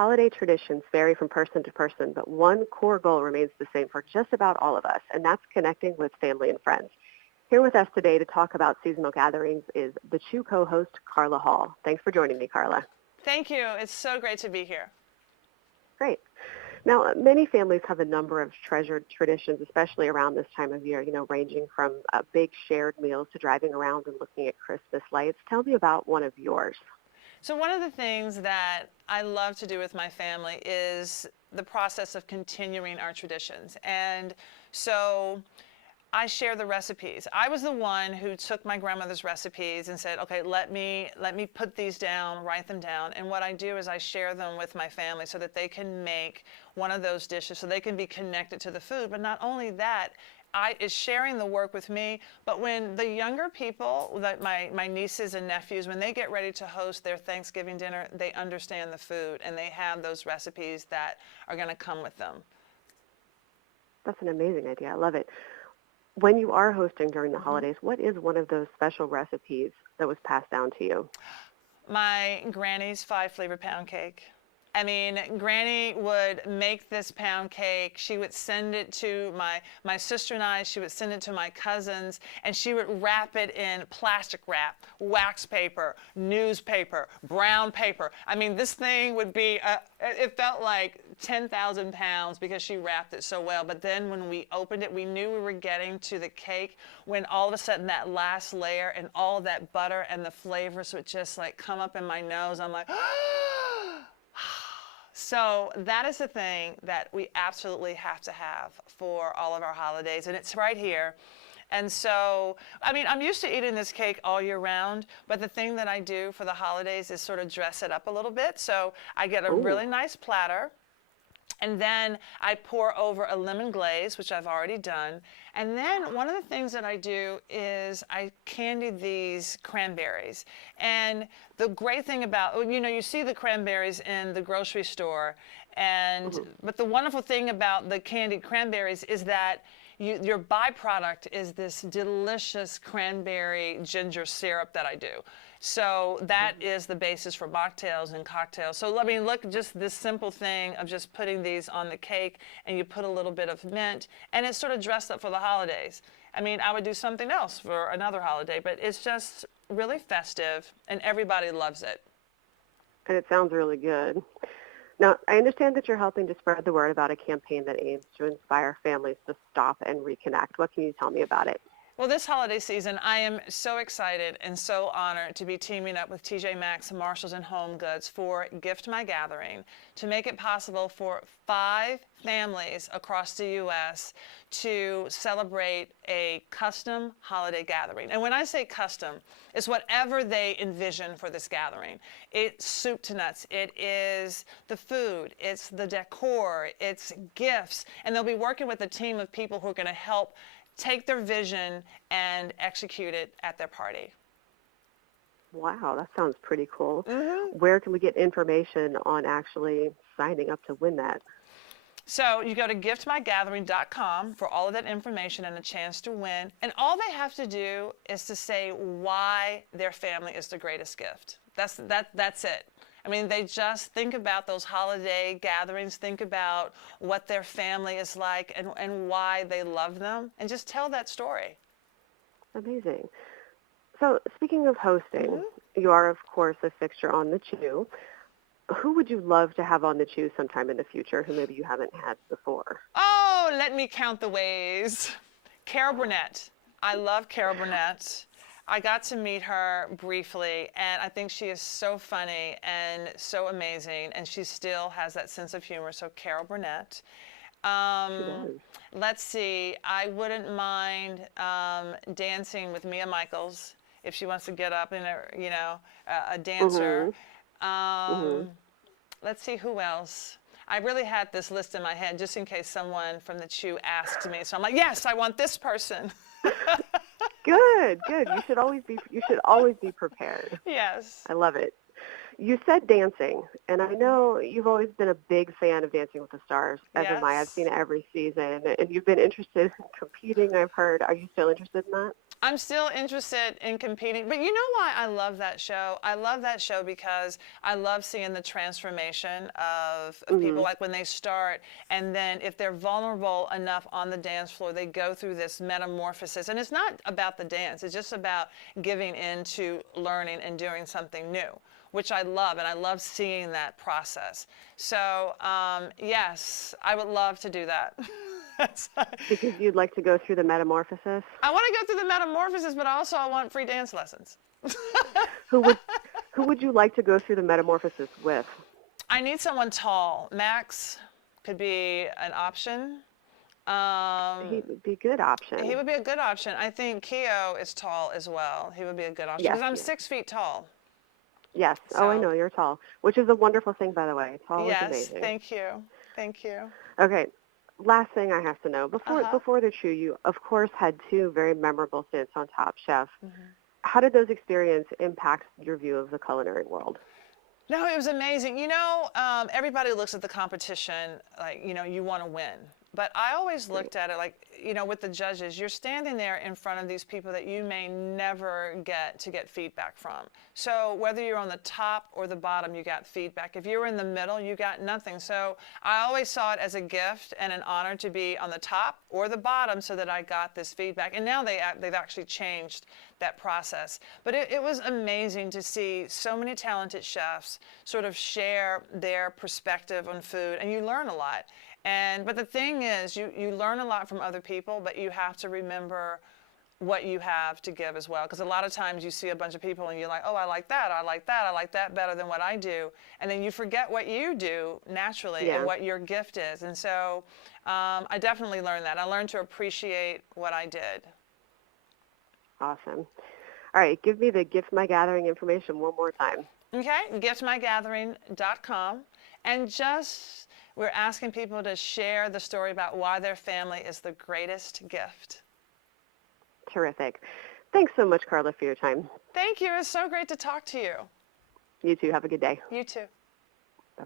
Holiday traditions vary from person to person, but one core goal remains the same for just about all of us, and that's connecting with family and friends. Here with us today to talk about seasonal gatherings is the Chew co-host, Carla Hall. Thanks for joining me, Carla. Thank you. It's so great to be here. Great. Now, many families have a number of treasured traditions, especially around this time of year, ranging from big shared meals to driving around and looking at Christmas lights. Tell me about one of yours. So one of the things that I love to do with my family is the process of continuing our traditions. And so I share the recipes. I was the one who took my grandmother's recipes and said, okay, let me put these down, write them down. And what I do is I share them with my family so that they can make one of those dishes, so they can be connected to the food. But not only that, is sharing the work with me, but when the younger people, like my nieces and nephews, when they get ready to host their Thanksgiving dinner, they understand the food and they have those recipes that are going to come with them. That's an amazing idea. I love it. When you are hosting during the holidays, what is one of those special recipes that was passed down to you? My granny's 5-flavor pound cake. I mean, Granny would make this pound cake. She would send it to my sister and I. She would send it to my cousins, and she would wrap it in plastic wrap, wax paper, newspaper, brown paper. I mean, this thing would be, it felt like 10,000 pounds because she wrapped it so well. But then when we opened it, we knew we were getting to the cake when all of a sudden that last layer and all that butter and the flavors would just like come up in my nose. I'm like, so that is the thing that we absolutely have to have for all of our holidays, and it's right here. And so, I mean, I'm used to eating this cake all year round, but the thing that I do for the holidays is sort of dress it up a little bit. So I get a really nice platter, and then I pour over a lemon glaze, which I've already done. And then one of the things that I do is I candy these cranberries. And the great thing about, you see the cranberries in the grocery store, but the wonderful thing about the candied cranberries is that your byproduct is this delicious cranberry ginger syrup that I do. So that is the basis for mocktails and cocktails. So I mean, look, just this simple thing of just putting these on the cake, and you put a little bit of mint, and it's sort of dressed up for the holidays. I mean, I would do something else for another holiday, but it's just really festive, and everybody loves it. And it sounds really good. Now, I understand that you're helping to spread the word about a campaign that aims to inspire families to stop and reconnect. What can you tell me about it? Well, this holiday season, I am so excited and so honored to be teaming up with TJ Maxx, Marshalls, and Home Goods for Gift My Gathering to make it possible for 5 families across the U.S. to celebrate a custom holiday gathering. And when I say custom, it's whatever they envision for this gathering. It's soup to nuts. It is the food. It's the decor. It's gifts. And they'll be working with a team of people who are going to help take their vision and execute it at their party. Wow, that sounds pretty cool. Mm-hmm. Where can we get information on actually signing up to win that? So you go to giftmygathering.com for all of that information and a chance to win. And all they have to do is to say why their family is the greatest gift. That's it. I mean, they just think about those holiday gatherings, think about what their family is like and why they love them, and just tell that story. Amazing. So speaking of hosting, you are, of course, a fixture on the Chew. Who would you love to have on the Chew sometime in the future who maybe you haven't had before? Oh, let me count the ways. Carol Burnett. I love Carol Burnett. I got to meet her briefly, and I think she is so funny and so amazing, and she still has that sense of humor. So Carol Burnett. Let's see. I wouldn't mind dancing with Mia Michaels if she wants to get up and a dancer. Let's see who else. I really had this list in my head just in case someone from the Chew asked me. So I'm like, yes, I want this person. Good. You should always be prepared. Yes. I love it. You said dancing, and I know you've always been a big fan of Dancing with the Stars, as am I. I've seen Yes. it every season, and you've been interested in competing, I've heard. Are you still interested in that? I'm still interested in competing, but you know why I love that show? I love that show because I love seeing the transformation of people, Hmm. like when they start, and then if they're vulnerable enough on the dance floor, they go through this metamorphosis. And it's not about the dance, it's just about giving into learning and doing something new, which I love, and I love seeing that process. So, yes, I would love to do that. Because you'd like to go through the metamorphosis? I want to go through the metamorphosis, but also I want free dance lessons. Who would who would you like to go through the metamorphosis with? I need someone tall. Max could be an option. He Um, would be a good he option. would be a good option. I think Keo is tall as well. He would be a good option Yes, because I'm yes. 6 feet tall. Yes. Oh, I So, know, you're tall, which is a wonderful thing, by the way. Tall is yes, amazing. thank you. Thank you. Okay, last thing I have to know. Uh-huh. Before the show, you, of course, had two very memorable stints on Top Chef. How did those experiences impact your view of the culinary world? No, it was amazing. Everybody looks at the competition like, you want to win. But I always Right. looked at it like, with the judges, you're standing there in front of these people that you may never get feedback from. So whether you're on the top or the bottom, you got feedback. If you were in the middle, you got nothing. So I always saw it as a gift and an honor to be on the top or the bottom so that I got this feedback. And now they've actually changed that process. But it was amazing to see so many talented chefs sort of share their perspective on food, and you learn a lot. But the thing is, you learn a lot from other people, but you have to remember what you have to give as well. Because a lot of times you see a bunch of people and you're like, oh, I like that, I like that, I like that better than what I do. And then you forget what you do naturally and Yeah. what your gift is. And so I definitely learned that. I learned to appreciate what I did. Awesome. All right, give me the Gift My Gathering information one more time. Okay, giftmygathering.com. And we're asking people to share the story about why their family is the greatest gift. Terrific. Thanks so much, Carla, for your time. Thank you. It's so great to talk to you. You too. Have a good day. You too.